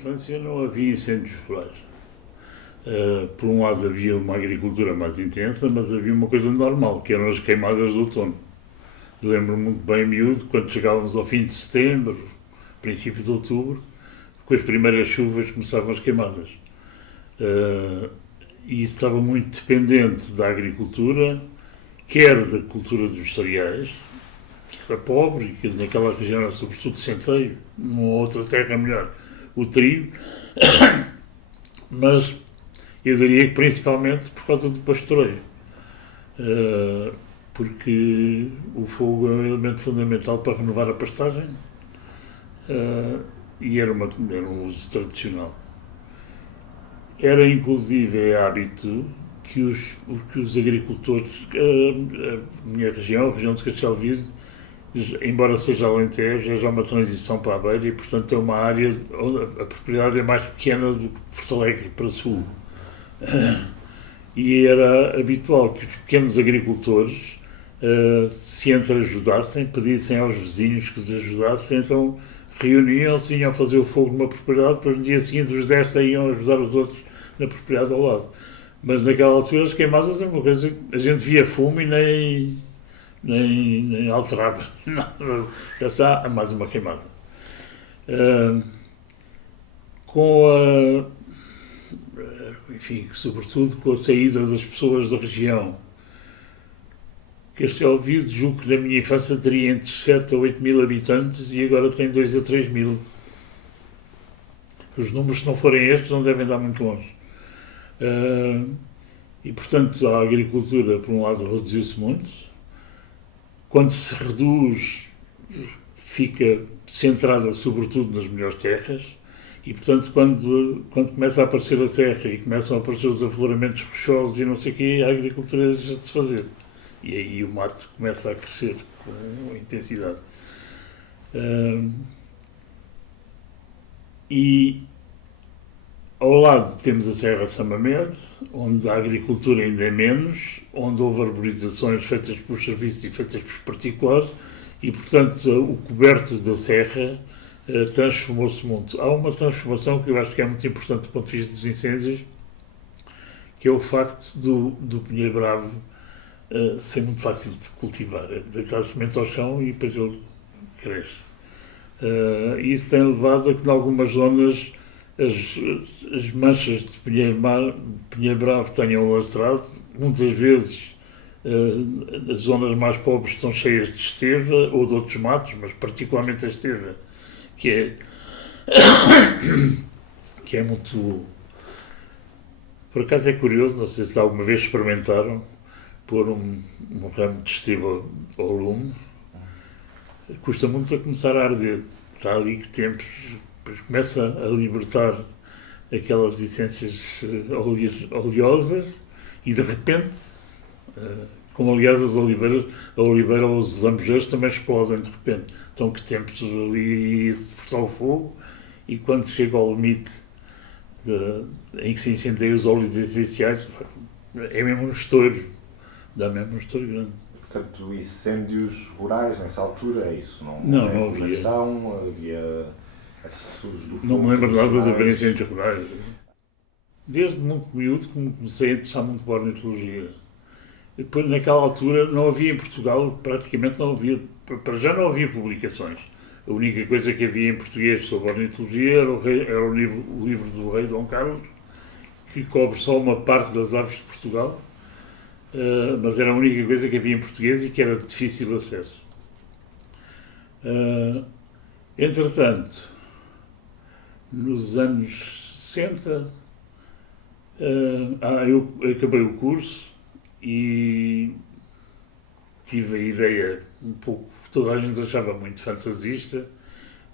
infância não havia incêndios florestais. Por um lado havia uma agricultura mais intensa, mas havia uma coisa normal, que eram as queimadas do outono. Lembro-me muito bem, miúdo, quando chegávamos ao fim de setembro, princípio de outubro, com as primeiras chuvas começavam as queimadas. E isso estava muito dependente da agricultura, quer da cultura dos cereais, que era pobre, e que naquela região era sobretudo centeio, numa outra terra melhor, o trigo, mas eu diria que principalmente por causa do pastoreio, porque o fogo é um elemento fundamental para renovar a pastagem, e era um uso tradicional. Era inclusive hábito que os agricultores, a minha região, a região de Castelo Vide, embora seja Alentejo, é já uma transição para a beira e, portanto, é uma área onde a propriedade é mais pequena do que Porto Alegre para sul. E era habitual que os pequenos agricultores se entreajudassem, pedissem aos vizinhos que os ajudassem, então reuniam-se, iam fazer o fogo numa propriedade, depois no dia seguinte os 10 iam ajudar os outros na propriedade ao lado. Mas naquela altura as queimadas eram uma coisa que a gente via fumo e nem alterava. Já está mais uma queimada. Enfim, sobretudo com a saída das pessoas da região, Castelo Vide, julgo que na minha infância teria entre 7 a 8 mil habitantes e agora tem 2 a 3 mil. Os números, se não forem estes, não devem dar muito longe. E, portanto, a agricultura, por um lado, reduziu-se muito. Quando se reduz, fica centrada sobretudo nas melhores terras e, portanto, quando começa a aparecer a serra e começam a aparecer os afloramentos rochosos e não sei o quê, a agricultura deixa de se fazer. E aí o mato começa a crescer com intensidade. E ao lado temos a Serra de Samamed, onde a agricultura ainda é menos, onde houve arborizações feitas por serviços e feitas por particulares, e, portanto, o coberto da serra transformou-se muito. Há uma transformação que eu acho que é muito importante do ponto de vista dos incêndios, que é o facto do pinheiro bravo ser muito fácil de cultivar. É deitar semente ao chão e depois ele cresce. Isso tem levado a que, em algumas zonas, as manchas de pinheiro bravo tenham lastrado. Muitas vezes as zonas mais pobres estão cheias de esteva ou de outros matos, mas particularmente a esteva, que é muito... Por acaso é curioso, não sei se alguma vez experimentaram pôr um ramo de esteva ao lume. Custa muito a começar a arder. Está ali que tempos, depois começa a libertar aquelas essências oleosas e de repente, como aliás a oliveira ou os lambejeiros também explodem de repente. Então que tempos ali se forçar o fogo e quando chega ao limite em que se incendeiam os óleos essenciais, é mesmo um estouro, dá mesmo um estouro grande. Portanto, incêndios rurais nessa altura, é isso? Não havia surge do fogo. Não me lembro nada de haver incêndios rurais. Desde muito miúdo que me comecei a interessar muito por ornitologia. E depois, naquela altura, não havia em Portugal, praticamente não havia, para já não havia publicações. A única coisa que havia em português sobre ornitologia era o livro do rei Dom Carlos, que cobre só uma parte das aves de Portugal, mas era a única coisa que havia em português e que era de difícil acesso. Entretanto, nos anos 60, eu acabei o curso e tive a ideia, um pouco, toda a gente achava muito fantasista,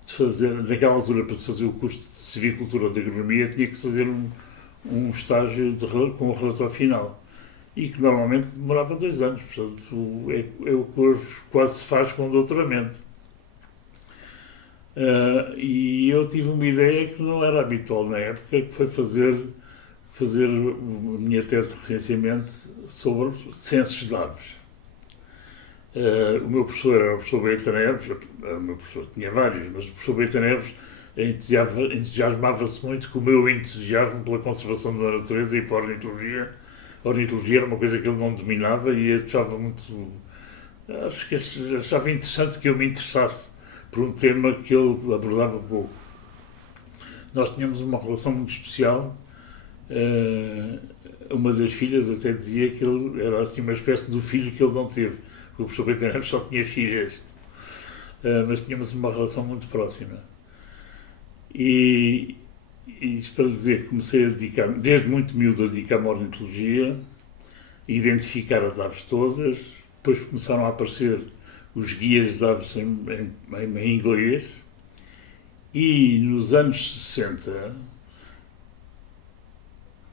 de fazer, naquela altura, para se fazer o curso de Civicultura ou de Agronomia, tinha que se fazer um estágio com o relatório final. E que normalmente demorava 2 anos, portanto, é o que hoje quase se faz com o doutoramento. E eu tive uma ideia que não era habitual na época, que foi fazer a minha tese de recenseamento sobre censos de aves. O meu professor era o professor Beita Neves, o meu professor tinha vários, mas o professor Beita Neves entusiasmava-se muito com o meu entusiasmo pela conservação da natureza e pela ornitologia. A ornitologia era uma coisa que ele não dominava e achava muito. Acho que achava interessante que eu me interessasse por um tema que ele abordava pouco. Nós tínhamos uma relação muito especial. Uma das filhas até dizia que ele era assim uma espécie do filho que ele não teve. O professor Bento Neves só tinha filhas. Mas tínhamos uma relação muito próxima. E isto para dizer que comecei a dedicar, desde muito miúdo, a dedicar-me à ornitologia, a identificar as aves todas. Depois começaram a aparecer os guias de aves em inglês. E nos anos 60,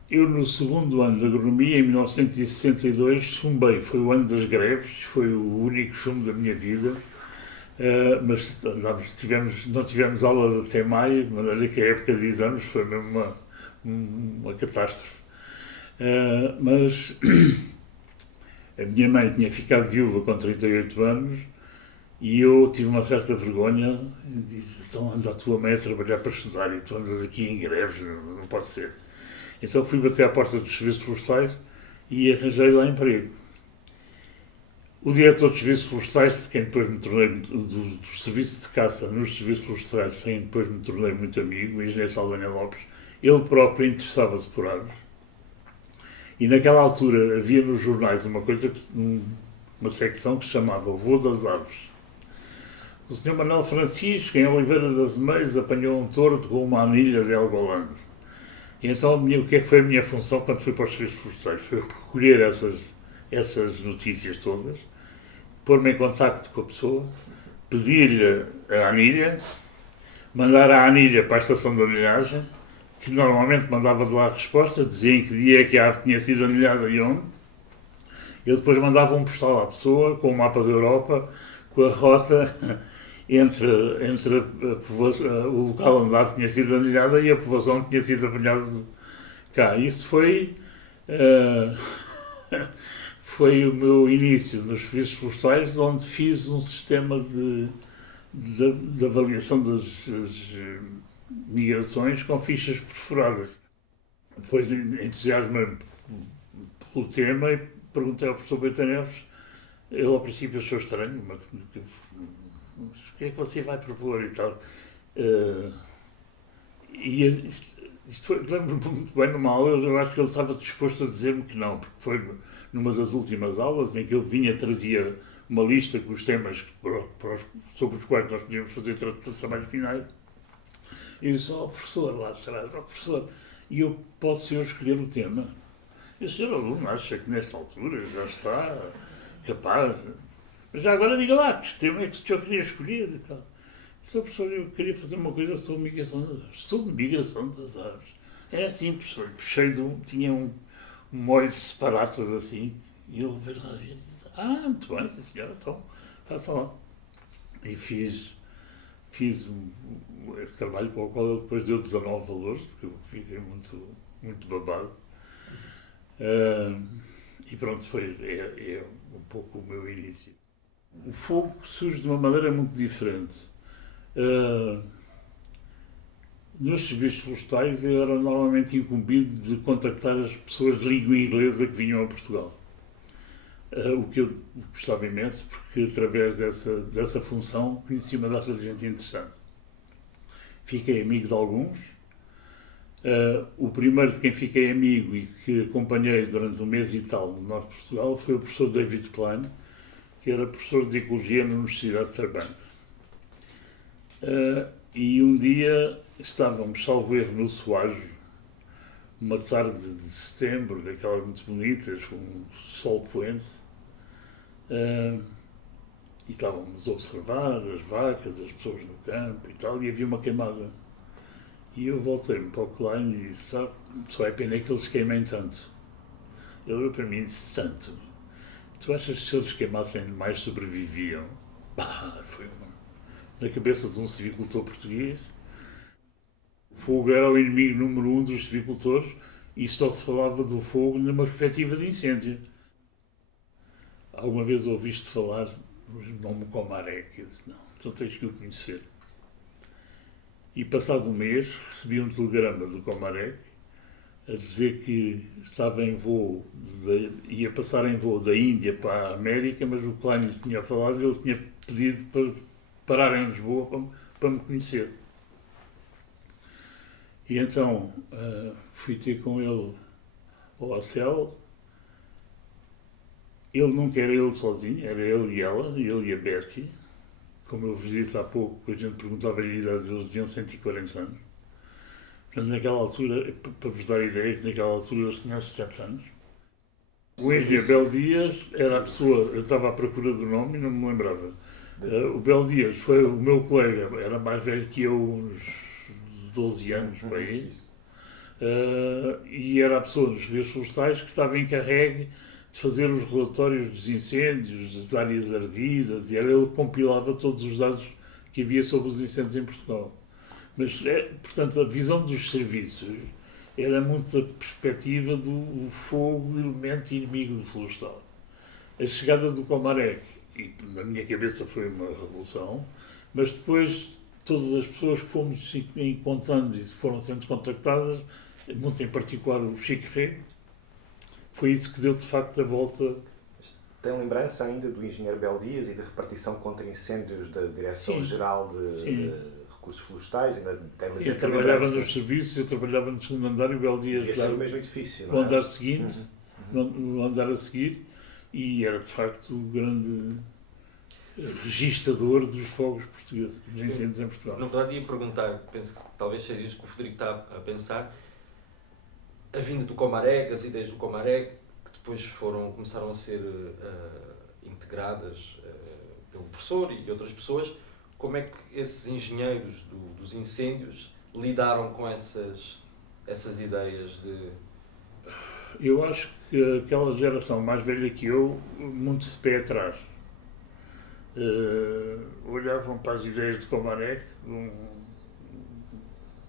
eu no segundo ano de agronomia, em 1962, chumbei. Foi o ano das greves, foi o único chumbo da minha vida. Mas não tivemos aulas até maio, de maneira que a época de exames foi mesmo uma catástrofe. Mas a minha mãe tinha ficado viúva com 38 anos e eu tive uma certa vergonha e disse: então anda a tua mãe a trabalhar para estudar e tu andas aqui em greves, não pode ser. Então fui bater à porta dos serviços florestais e arranjei lá emprego. O diretor dos serviços florestais, de quem depois me tornei, dos serviços de caça nos serviços florestais, de quem depois me tornei muito amigo, o engenheiro Saldanha Lopes, ele próprio interessava-se por aves. E naquela altura havia nos jornais uma secção que se chamava O Voo das Aves. O Sr. Manuel Francisco, em Oliveira das Meias, apanhou um tordo com uma anilha de Helgoland. E então o que é que foi a minha função quando fui para os serviços florestais? Foi recolher essas notícias todas, pôr-me em contacto com a pessoa, pedir-lhe a anilha, mandar a anilha para a estação de anilhagem, que normalmente mandava de lá a resposta, dizia em que dia é que a ave tinha sido anilhada e onde. Eu depois mandava um postal à pessoa, com o mapa da Europa, com a rota entre o local onde a ave tinha sido anilhada e a povoação que tinha sido apanhada cá. Isso foi... foi o meu início nos serviços florestais, onde fiz um sistema de avaliação das migrações com fichas perfuradas. Depois entusiasmei-me pelo tema e perguntei ao professor Bento Neves. Ele ao princípio achou estranho, mas o que é que você vai propor e tal? E isto foi, lembro-me muito bem numa aula, eu acho que ele estava disposto a dizer-me que não, porque foi numa das últimas aulas em que ele trazia uma lista com os temas sobre os quais nós podíamos fazer trabalhos finais. E eu disse: professor, lá atrás, professor, e eu posso eu escolher o tema? E o senhor aluno acha que nesta altura já está capaz? Mas já agora diga lá, que tema é que o senhor queria escolher e tal. Sr. professor, eu queria fazer uma coisa sobre migração das aves. Sobre migração das aves. É assim, professor, puxei tinha um molho de separatas assim, e eu vejo lá e disse: muito bem, sim senhora, então, faça lá. E fiz esse trabalho para o qual ele depois deu 19 valores, porque eu fiquei muito, muito babado. E pronto, é um pouco o meu início. O fogo surge de uma maneira muito diferente. Nos serviços florestais eu era normalmente incumbido de contactar as pessoas de língua inglesa que vinham a Portugal. O que eu gostava imenso, porque através dessa função conheci uma data de gente interessante. Fiquei amigo de alguns. O primeiro de quem fiquei amigo e que acompanhei durante um mês e tal no norte de Portugal foi o professor David Klein, que era professor de Ecologia na Universidade de Fairbanks. E um dia estávamos, salvo erro, no Soajo, uma tarde de setembro, daquelas muito bonitas, com um sol poente, e estávamos a observar as vacas, as pessoas no campo e tal, e havia uma queimada. E eu voltei-me para o Klein e disse: sabe, só é pena que eles queimem tanto. Ele olhou para mim e disse: tanto? Tu achas que se eles queimassem mais sobreviviam? Foi na cabeça de um civicultor português. O fogo era o inimigo número 1 dos civicultores e só se falava do fogo numa perspectiva de incêndio. Alguma vez ouviste falar do nome Comaré? Eu disse: não, então tens que o conhecer. E passado um mês recebi um telegrama do Comarec a dizer que estava em voo, ia passar em voo da Índia para a América, mas o Klein lhe tinha falado e ele tinha pedido para parar em Lisboa para me conhecer. E então fui ter com ele ao hotel. Ele nunca era ele sozinho, era ele e ela, ele e a Betty. Como eu vos disse há pouco, a gente perguntava-lhe a idade, eles diziam 140 anos. Portanto, naquela altura, para vos dar a ideia, que naquela altura eles tinham 70 anos. O engenheiro Bel Dias era a pessoa, eu estava à procura do nome e não me lembrava. O Bel Dias foi o meu colega, era mais velho que eu, uns 12 anos, por aí. E era a pessoa dos serviços florestais que estava encarregue de fazer os relatórios dos incêndios, das áreas ardidas, e era ele que compilava todos os dados que havia sobre os incêndios em Portugal. Mas, portanto, a visão dos serviços era muito a perspectiva do fogo, elemento inimigo do florestal. A chegada do Comarec, e na minha cabeça foi uma revolução, mas depois todas as pessoas que fomos encontrando e foram sendo contactadas, muito em particular o Chico Rego, foi isso que deu de facto a volta. Tem lembrança ainda do engenheiro Bel Dias e da repartição contra incêndios da Direção-Geral de Recursos Florestais? Ainda tem eu trabalhava nos serviços, eu trabalhava no segundo andar e o Bel Dias devia ser o mesmo edifício, não no é? andar seguinte, no andar a seguir, e era de facto o grande registador dos fogos portugueses, dos incêndios em Portugal. Na verdade, ia perguntar, penso que talvez seja isto que o Frederico está a pensar, a vinda do Comarec, as ideias do Comarec, que depois começaram a ser integradas pelo professor e outras pessoas, como é que esses engenheiros dos incêndios lidaram com essas ideias de... Eu acho que aquela geração mais velha que eu, muito de pé atrás, olhavam para as ideias de Comarec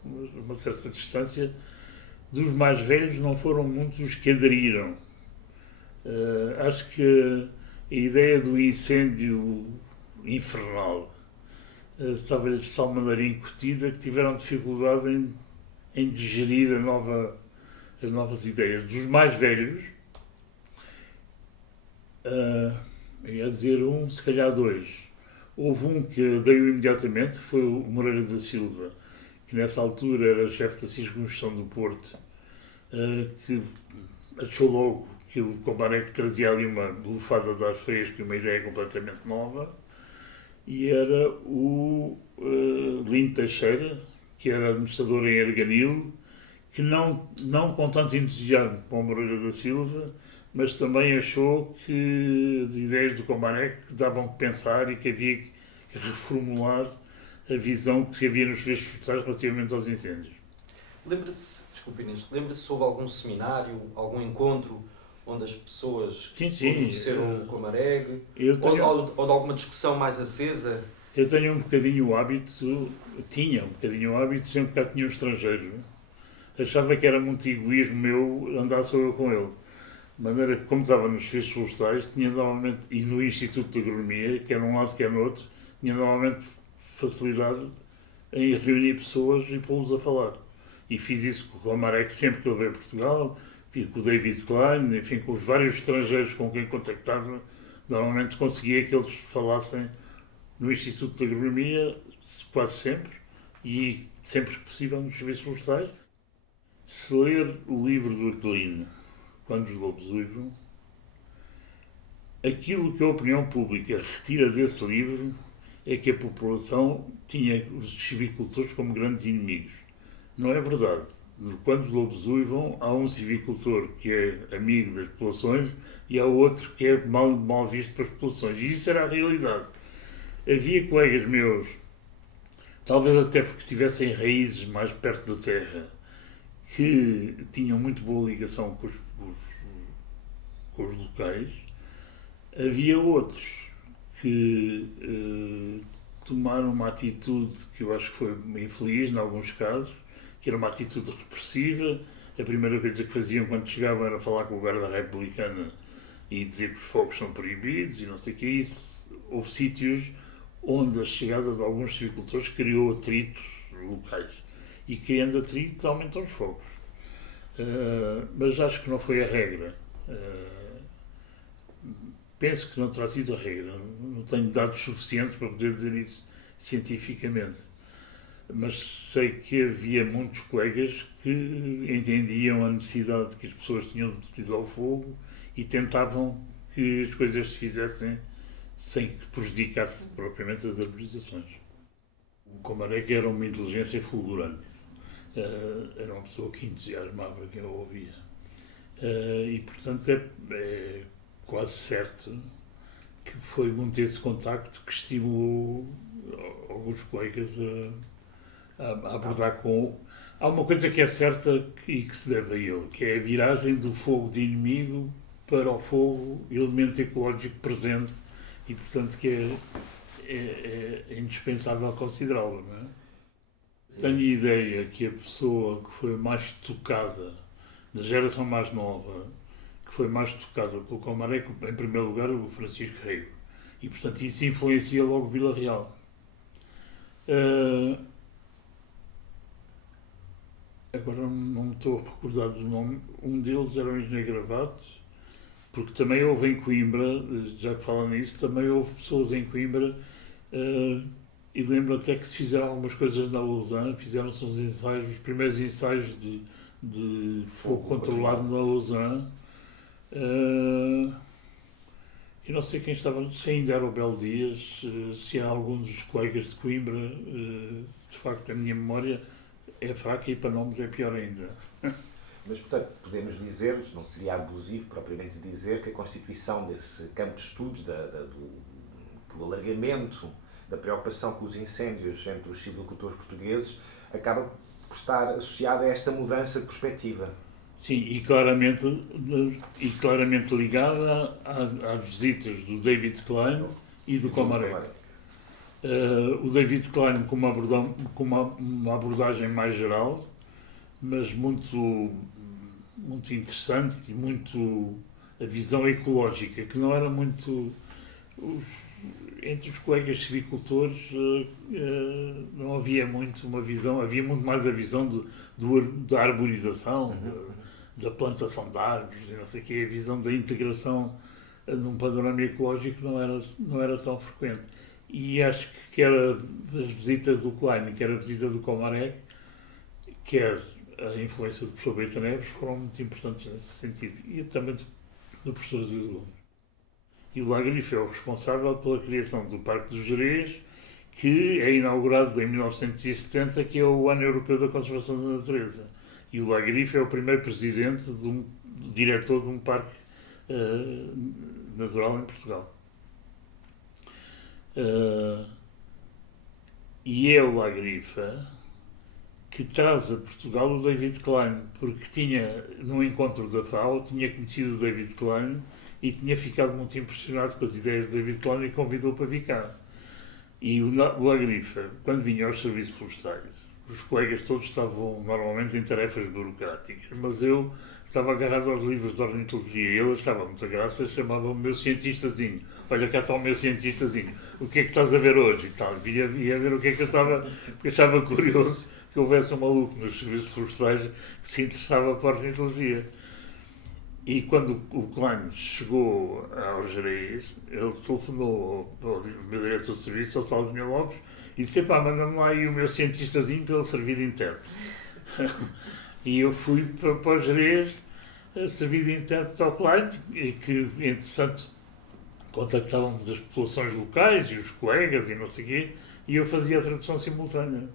uma certa distância. Dos mais velhos não foram muitos os que aderiram. Acho que a ideia do incêndio infernal estava-lhes de tal maneira incutida que tiveram dificuldade em digerir as novas ideias. Dos mais velhos, ia dizer um, se calhar dois. Houve um que aderiu imediatamente, foi o Moreira da Silva, que nessa altura era chefe da circunstância do Porto, que achou logo que o Comarec trazia ali uma lufada de ar fresco e uma ideia completamente nova, e era o Lino Teixeira, que era administrador em Arganil, que não com tanto entusiasmo como o Moreira da Silva, mas também achou que as ideias do Comarec davam que pensar e que havia que reformular a visão que havia nos serviços florestais relativamente aos incêndios. Lembra-se se houve algum seminário, algum encontro onde as pessoas conheceram o Comarec, ou de alguma discussão mais acesa? Eu tinha um bocadinho o hábito, sempre que cá tinha um estrangeiro. Achava que era muito egoísmo meu andar só eu com ele. De maneira que, como estava nos serviços florestais, tinha normalmente, e no Instituto de Agronomia, quer num lado, quer no outro, tinha normalmente facilidade em reunir pessoas e pô-los a falar. E fiz isso com o Comarec sempre que ele veio a Portugal, com o David Klein, enfim, com os vários estrangeiros com quem contactava, normalmente conseguia que eles falassem no Instituto de Agronomia, quase sempre, e sempre que possível nos serviços florestais. Se ler o livro do Aquilino, Quando os Lobos Uivam, aquilo que a opinião pública retira desse livro é que a população tinha os silvicultores como grandes inimigos. Não é verdade. Quando os lobos uivam, há um silvicultor que é amigo das populações e há outro que é mal visto pelas populações. E isso era a realidade. Havia colegas meus, talvez até porque tivessem raízes mais perto da terra, que tinham muito boa ligação com os locais. Havia outros que tomaram uma atitude que eu acho que foi infeliz em alguns casos, que era uma atitude repressiva. A primeira coisa que faziam quando chegavam era falar com o guarda republicana e dizer que os fogos são proibidos e não sei o que é isso. Houve sítios onde a chegada de alguns silvicultores criou atritos locais. E criando atritos aumentam os fogos. Mas acho que não foi a regra. Penso que não terá sido a regra. Não tenho dados suficientes para poder dizer isso cientificamente. Mas sei que havia muitos colegas que entendiam a necessidade que as pessoas tinham de utilizar o fogo e tentavam que as coisas se fizessem sem que prejudicasse propriamente as arborizações. O Comarec era uma inteligência fulgurante. Era uma pessoa que entusiasmava quem o ouvia. E, portanto, é quase certo que foi muito esse contacto que estimulou alguns colegas a abordar com... Há uma coisa que é certa e que se deve a ele, que é a viragem do fogo de inimigo para o fogo, elemento ecológico presente, e, portanto, que é indispensável considerá-lo, não é? Tenho a ideia que a pessoa que foi mais tocada, da geração mais nova, que foi mais tocada pelo Comarec, em primeiro lugar, o Francisco Rego. E, portanto, isso influencia logo Vila Real. Agora não me estou a recordar do nome. Um deles era o engenheiro Gravato, porque também houve em Coimbra, já que falam nisso, também houve pessoas em Coimbra, e lembro até que se fizeram algumas coisas na Lausanne, fizeram-se uns ensaios, os primeiros ensaios de fogo controlado na Lausanne. Eu não sei quem estava, se ainda era o Bel Dias, se há algum dos colegas de Coimbra, de facto a minha memória é fraca e para nomes é pior ainda. Mas, portanto, podemos dizer, não seria abusivo propriamente dizer, que a constituição desse campo de estudos, do alargamento da preocupação com os incêndios entre os silvicultores portugueses, acaba por estar associada a esta mudança de perspectiva. Sim, e claramente ligada às visitas do David Klein e do Comarec. O David Klein com uma abordagem mais geral, mas muito interessante e muito a visão ecológica, que não era muito... Entre os colegas civicultores não havia muito uma visão, havia muito mais a visão da arborização, da plantação de árvores, não sei o quê, a visão da integração num panorama ecológico não era tão frequente. E acho que quer das visitas do Klein, quer a visita do Comarec, quer a influência do professor Beita Neves, foram muito importantes nesse sentido. E também do professor Aziz Gomes. E o Lagrife é o responsável pela criação do Parque dos Gerês, que é inaugurado em 1970, que é o Ano Europeu da Conservação da Natureza. E o Lagrife é o primeiro presidente, diretor de um parque natural em Portugal. E é o Lagrife que traz a Portugal o David Klein, porque tinha, num encontro da FAO, tinha conhecido o David Klein e tinha ficado muito impressionado com as ideias de David Klein e convidou para vir cá. E o Lagrife, quando vinha aos serviços florestais, os colegas todos estavam normalmente em tarefas burocráticas, mas eu estava agarrado aos livros de ornitologia e ele estava muita graça, chamava-me o meu cientistazinho. Olha, cá está o meu cientistazinho, o que é que estás a ver hoje? E tal, ia ver o que é que eu estava, porque achava curioso que houvesse um maluco nos serviços florestais que se interessava por ornitologia. E quando o Klein chegou aos Gerês, ele telefonou ao meu diretor de serviço, ao Salvador Lopes, e disse: pá, manda-me lá aí o meu cientistazinho pelo serviço interno. E eu fui para os Gerês, serviço interno ao Klein, e que, entretanto, contactávamos as populações locais e os colegas e não sei o quê, e eu fazia a tradução simultânea.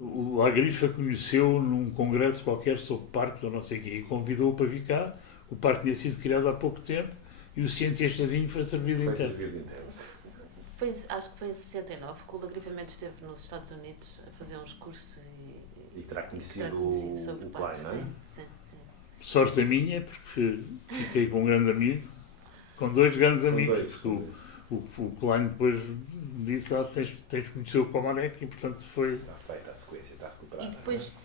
O Lagrife conheceu num congresso qualquer sobre parques ou não sei o quê e convidou-o para vir cá. O parque tinha sido criado há pouco tempo e o cientistazinho foi servido interno. Acho que foi em 69 que o Lagrife Mendes esteve nos Estados Unidos a fazer uns cursos e terá conhecido o Klein, não é? Sim. Sorte a minha, porque fiquei com um grande amigo, com dois grandes amigos. O Klein depois disse: tens que conhecer o Comarec, e portanto foi... Está feita a sequência, está recuperada. E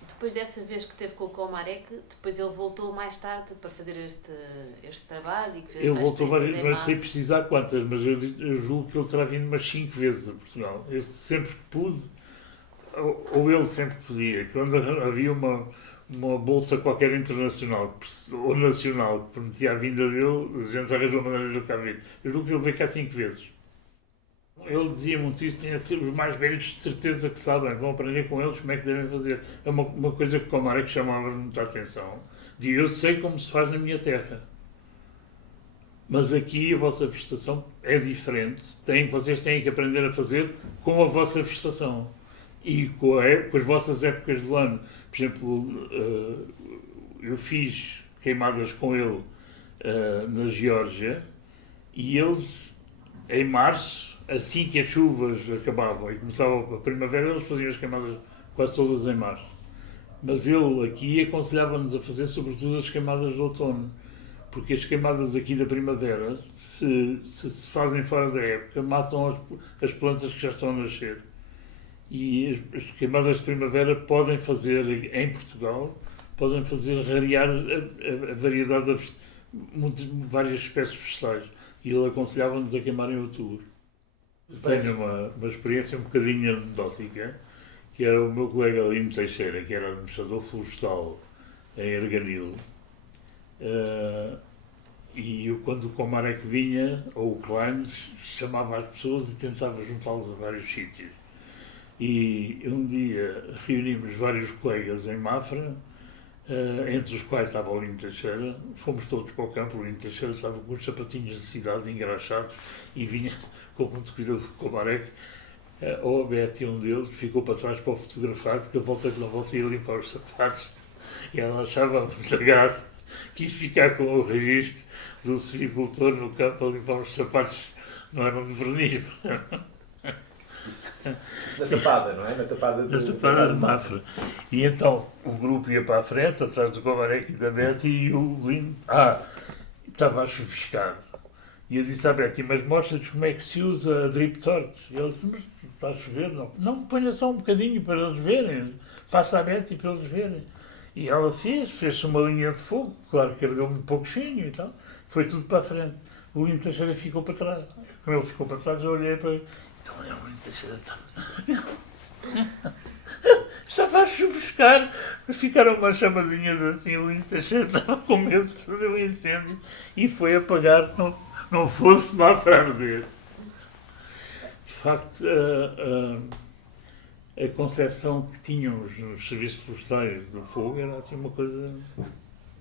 depois dessa vez que teve com o Comarec, depois ele voltou mais tarde para fazer este trabalho. E que fez ele voltou várias vezes, não sei precisar quantas, mas eu julgo que ele terá vindo umas 5 vezes a Portugal. Sempre que pude, ou ele sempre podia, quando havia uma bolsa qualquer internacional ou nacional que permitia a vinda dele, a gente arranjou a maneira de ele cá vir. Eu nunca ele veio cá 5 vezes. Ele dizia muito isso, tinha sido os mais velhos de certeza que sabem, vão aprender com eles como é que devem fazer. É uma coisa que o Comaré que chamava muita atenção. De eu sei como se faz na minha terra. Mas aqui a vossa vegetação é diferente. Vocês têm que aprender a fazer com a vossa vegetação. E com as vossas épocas do ano. Por exemplo, eu fiz queimadas com ele na Geórgia e eles, em março, assim que as chuvas acabavam e começava a primavera, eles faziam as queimadas quase todas em março. Mas ele aqui aconselhava-nos a fazer sobretudo as queimadas de outono, porque as queimadas aqui da primavera, se fazem fora da época, matam as plantas que já estão a nascer. E as queimadas de primavera podem fazer, em Portugal, podem fazer rarear a variedade de várias espécies vegetais. E ele aconselhava-nos a queimar em outubro. Tenho uma experiência um bocadinho anedótica, que era o meu colega Lino Teixeira, que era administrador florestal em Erganil. E eu, quando o Comaré que vinha, ou o Kleins, chamava as pessoas e tentava juntá-los a vários sítios. E um dia reunimos vários colegas em Mafra, entre os quais estava o Lino Teixeira. Fomos todos para o campo. O Lino Teixeira estava com os sapatinhos de cidade engraxados e vinha com muito cuidado com o Comaré. Ou a Betty, um deles, ficou para trás para o fotografar, porque a volta que não volta ia limpar os sapatos. E ela achava muita graça, quis ficar com o registro do silvicultor no campo a limpar os sapatos, não eram de verniz. Isso na tapada, não é? Na tapada de Mafra. E então o grupo ia para a frente, atrás do Comaré e da Betty, e o Lino estava a chuviscar. E eu disse à Betty, mas mostra-nos como é que se usa a drip torch. E ele disse, mas está a chover? Não, ponha só um bocadinho para eles verem. Faça a Betty para eles verem. E ela fez-se uma linha de fogo, claro que ardeu um pouco cheio e tal. Foi tudo para a frente. O Lino Teixeira ficou para trás. Quando ele ficou para trás, eu olhei para ele. Então, olha, o Lino Teixeira estava a chuviscar, mas ficaram umas chamazinhas assim. O Lino Teixeira estava com medo de fazer um incêndio e foi apagar, não fosse Mafra arder. De facto, a concepção que tínhamos nos serviços florestais do fogo era assim uma coisa...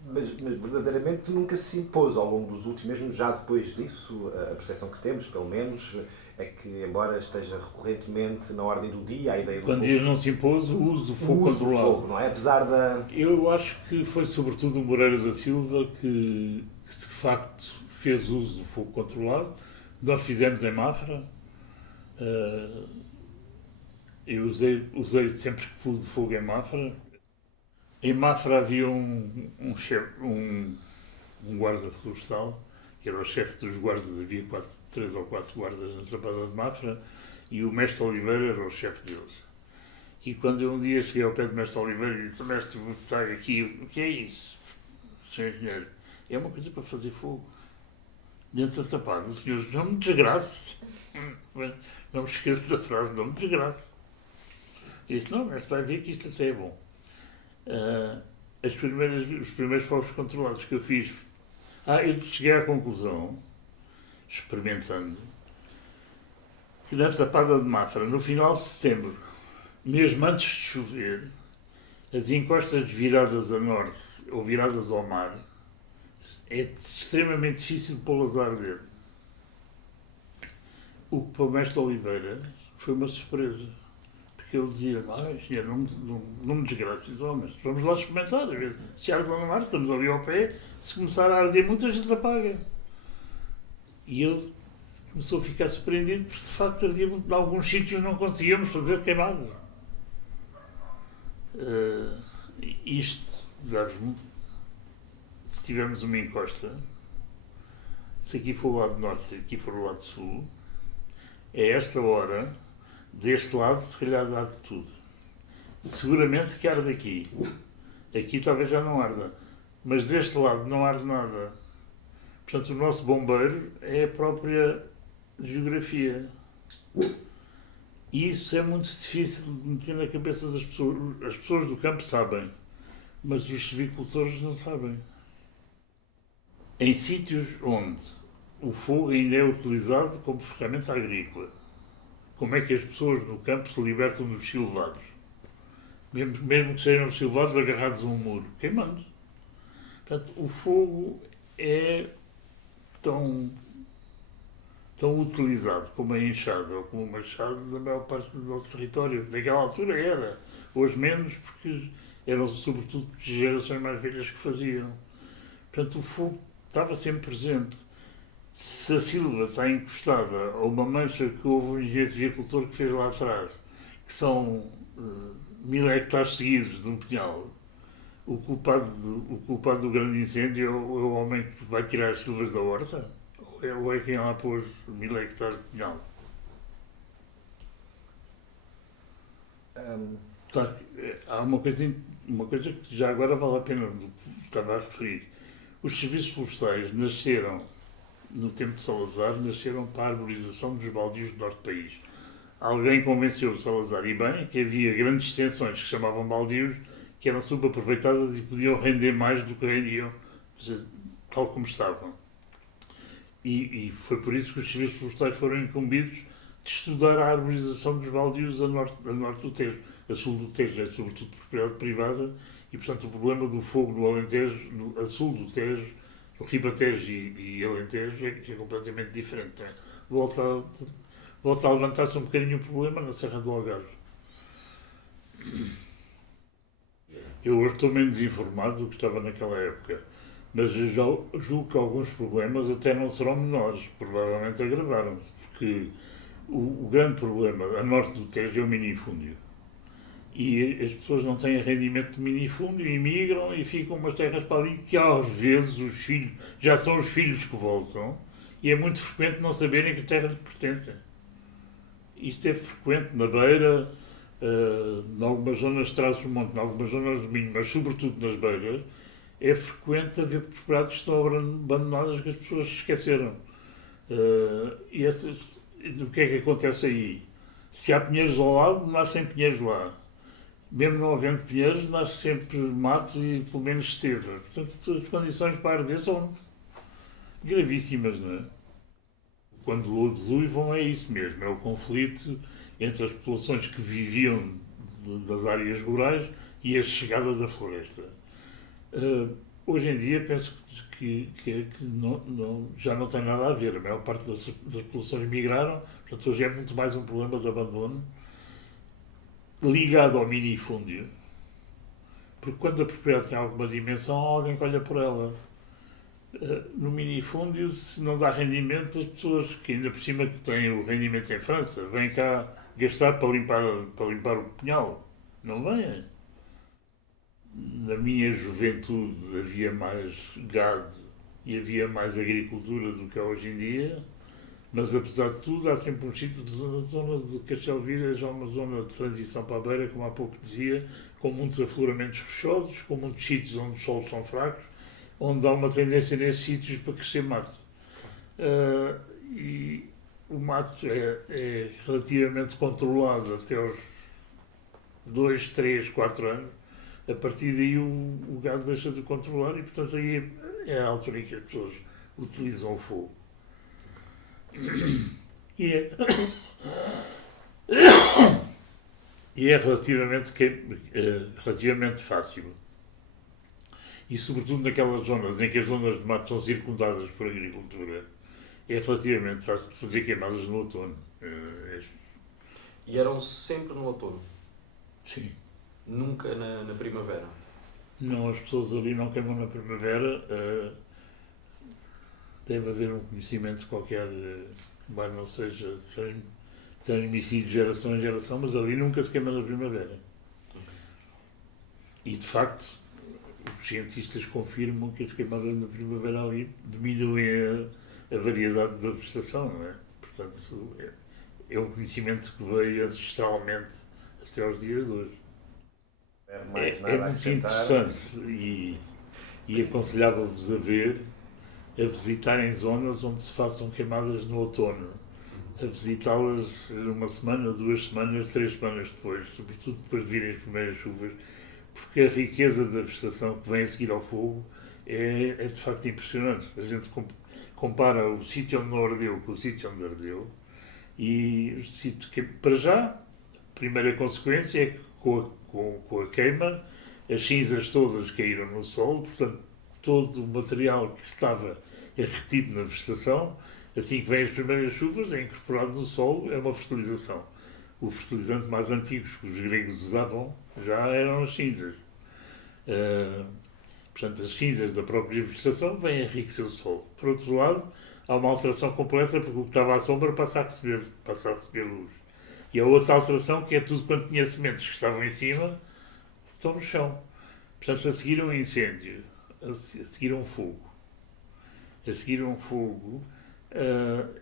Mas verdadeiramente nunca se impôs ao longo dos últimos, mesmo já depois disso, a percepção que temos, pelo menos, é que, embora esteja recorrentemente na ordem do dia a ideia do fogo... Quando diz não se impôs, o uso do fogo controlado. Do fogo, não é? Apesar da... Eu acho que foi sobretudo o Moreira da Silva que de facto fez uso do fogo controlado. Nós fizemos em Mafra. Eu usei sempre que pude fogo em Mafra. Em Mafra havia um guarda florestal, que era o chefe dos guardas, havia 3 ou 4 guardas na Trapada de Mafra, e o mestre Oliveira era o chefe deles. E quando eu um dia cheguei ao pé do mestre Oliveira e disse, mestre, vou estar aqui, o que é isso? Senhor engenheiro, é uma coisa para fazer fogo. Dentro da Tapada, os senhores, não me desgrace. Não me esqueço da frase, não me desgrace. E disse, não, mestre, vai ver que isto até é bom. Os primeiros fogos controlados que eu fiz, eu cheguei à conclusão, experimentando, que na Tapada de Mafra, no final de setembro, mesmo antes de chover, as encostas viradas a norte ou viradas ao mar, é extremamente difícil pô-las a arder. O que para o mestre Oliveira foi uma surpresa. Ele dizia, não me desgraces, homens, vamos lá experimentar, a ver se arde lá no mar, estamos ali ao pé, se começar a arder muito a gente apaga. E ele começou a ficar surpreendido porque de facto ardia muito, em alguns sítios não conseguíamos fazer queimadas. Isto dá-nos, se tivermos uma encosta, se aqui for o lado norte, se aqui for o lado sul, é esta hora. Deste lado, se calhar dá de tudo. Seguramente que arde aqui. Aqui talvez já não arda. Mas deste lado não arde nada. Portanto, o nosso bombeiro é a própria geografia. E isso é muito difícil de meter na cabeça das pessoas. As pessoas do campo sabem, mas os silvicultores não sabem. Em sítios onde o fogo ainda é utilizado como ferramenta agrícola, como é que as pessoas do campo se libertam dos silvados? Mesmo que sejam silvados agarrados a um muro, queimando. Portanto, o fogo é tão utilizado como a enxada ou como o machado na maior parte do nosso território. Naquela altura era. Hoje menos, porque eram sobretudo as gerações mais velhas que faziam. Portanto, o fogo estava sempre presente. Se a silva está encostada a uma mancha que houve um engenheiro silvicultor que fez lá atrás, que são 1000 hectares seguidos de um pinhal, o culpado do grande incêndio é o homem que vai tirar as silvas da horta? Ou é quem lá pôs 1000 hectares de pinhal? Claro, há uma coisa que já agora vale a pena, do que estava a referir. Os serviços florestais nasceram, no tempo de Salazar, nasceram para a arborização dos baldios do norte do país. Alguém convenceu o Salazar, e bem, que havia grandes extensões que se chamavam baldios, que eram subaproveitadas e podiam render mais do que rendiam, tal como estavam. E foi por isso que os serviços florestais foram incumbidos de estudar a arborização dos baldios a norte do Tejo. A sul do Tejo é sobretudo propriedade privada e, portanto, o problema do fogo no Alentejo, a sul do Tejo, o Ribatejo e Alentejo, é completamente diferente. Né? Volta a levantar-se um bocadinho o problema na Serra do Algarve. Eu hoje estou menos informado do que estava naquela época, mas eu já julgo que alguns problemas até não serão menores, provavelmente agravaram-se, porque o grande problema a norte do Tejo é o minifúndio. E as pessoas não têm rendimento de minifúndio, imigram e ficam umas terras para ali que às vezes os filhos, já são os filhos que voltam, e é muito frequente não saberem que terra lhes pertencem. Isto é frequente na Beira, em algumas zonas de Trás-os-Montes, em algumas zonas do Minho, mas sobretudo nas Beiras, é frequente haver propriedades que estão abandonadas que as pessoas se esqueceram. O que é que acontece aí? Se há pinheiros ao lado, nascem pinheiros lá. Mesmo não havendo pinheiros, nasce sempre matos e pelo menos esteva. Portanto, as condições para arder são gravíssimas, não é? Quando diluivam é isso mesmo, é o conflito entre as populações que viviam das áreas rurais e a chegada da floresta. Hoje em dia penso que já não tem nada a ver, a maior parte das populações migraram, portanto hoje é muito mais um problema de abandono ligado ao minifúndio, porque quando a propriedade tem alguma dimensão, há alguém que olha por ela. No minifúndio, se não dá rendimento, as pessoas que ainda por cima que têm o rendimento em França vêm cá gastar para limpar o pinhal. Não vêm. Na minha juventude havia mais gado e havia mais agricultura do que há hoje em dia, mas apesar de tudo há sempre um sítio, a zona de Castelvira é já uma zona de transição para a beira, como há pouco dizia, com muitos afloramentos rochosos, com muitos sítios onde os solos são fracos, onde há uma tendência nesses sítios para crescer mato. E o mato é relativamente controlado até aos 2, 3, 4 anos. A partir daí o gado deixa de controlar e, portanto, aí é a altura em que as pessoas utilizam o fogo. E é relativamente fácil. E sobretudo naquelas zonas em que as zonas de mato são circundadas por agricultura, é relativamente fácil de fazer queimadas no outono. E eram sempre no outono? Sim. Nunca na primavera? Não, as pessoas ali não queimam na primavera. Deve haver um conhecimento qualquer, mas não seja transmitido de geração em geração, mas ali nunca se queima na primavera. E de facto, os cientistas confirmam que as queimadas na primavera ali diminuem a variedade da vegetação, não é? Portanto, é um conhecimento que veio ancestralmente até aos dias de hoje. É muito interessante e aconselhava-vos a visitarem zonas onde se façam queimadas no outono. a visitá-las uma semana, 2 semanas, 3 semanas depois, sobretudo depois de virem as primeiras chuvas, porque a riqueza da vegetação que vem a seguir ao fogo é de facto impressionante. A gente compara o sítio onde não ardeu com o sítio onde ardeu, e o sítio que, para já, a primeira consequência é que com a queima, as cinzas todas caíram no solo, portanto, todo o material que estava retido na vegetação, assim que vêm as primeiras chuvas, é incorporado no solo, é uma fertilização. O fertilizante mais antigo que os gregos usavam já eram as cinzas. Portanto, as cinzas da própria vegetação vêm enriquecer o solo. Por outro lado, há uma alteração completa porque o que estava à sombra passa a receber luz. E a outra alteração, que é tudo quanto tinha sementes que estavam em cima, estão no chão. Portanto, a seguir um incêndio, a seguir um fogo.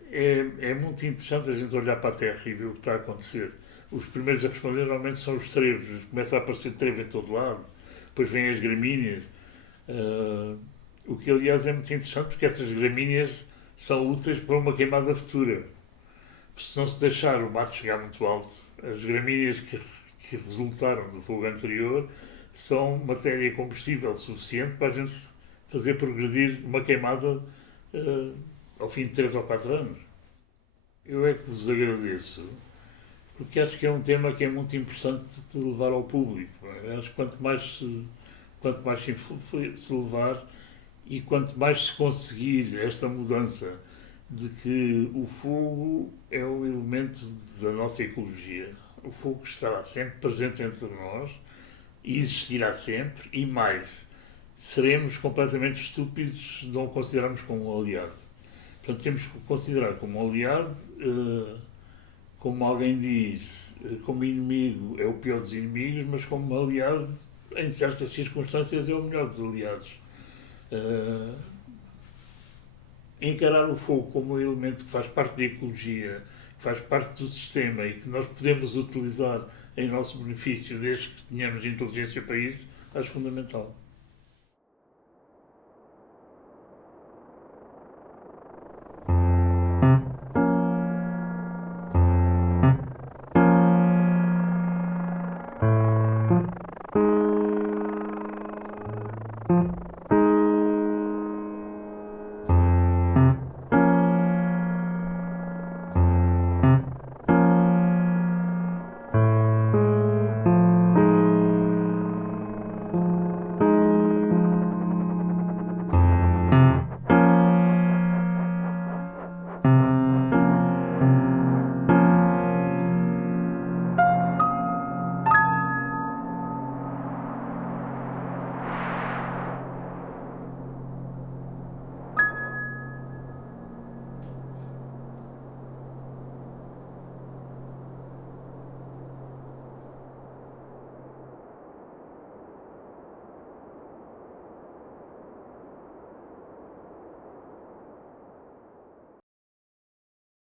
É muito interessante a gente olhar para a Terra e ver o que está a acontecer. Os primeiros a responder normalmente são os trevos. Começa a aparecer trevo em todo lado. Depois vêm as gramíneas. O que, aliás, é muito interessante porque essas gramíneas são úteis para uma queimada futura. Se não se deixar o mato chegar muito alto, as gramíneas que resultaram do fogo anterior são matéria combustível suficiente para a gente fazer progredir uma queimada ao fim de 3 ou 4 anos. Eu é que vos agradeço, porque acho que é um tema que é muito importante de levar ao público. Acho que quanto mais se levar e quanto mais se conseguir esta mudança de que o fogo é um elemento da nossa ecologia. O fogo estará sempre presente entre nós e existirá sempre, e mais, seremos completamente estúpidos se não o considerarmos como um aliado. Portanto, temos que o considerar como um aliado, como alguém diz, como inimigo é o pior dos inimigos, mas como aliado, em certas circunstâncias, é o melhor dos aliados. Encarar o fogo como um elemento que faz parte da ecologia, que faz parte do sistema e que nós podemos utilizar em nosso benefício desde que tenhamos inteligência para isso, acho fundamental.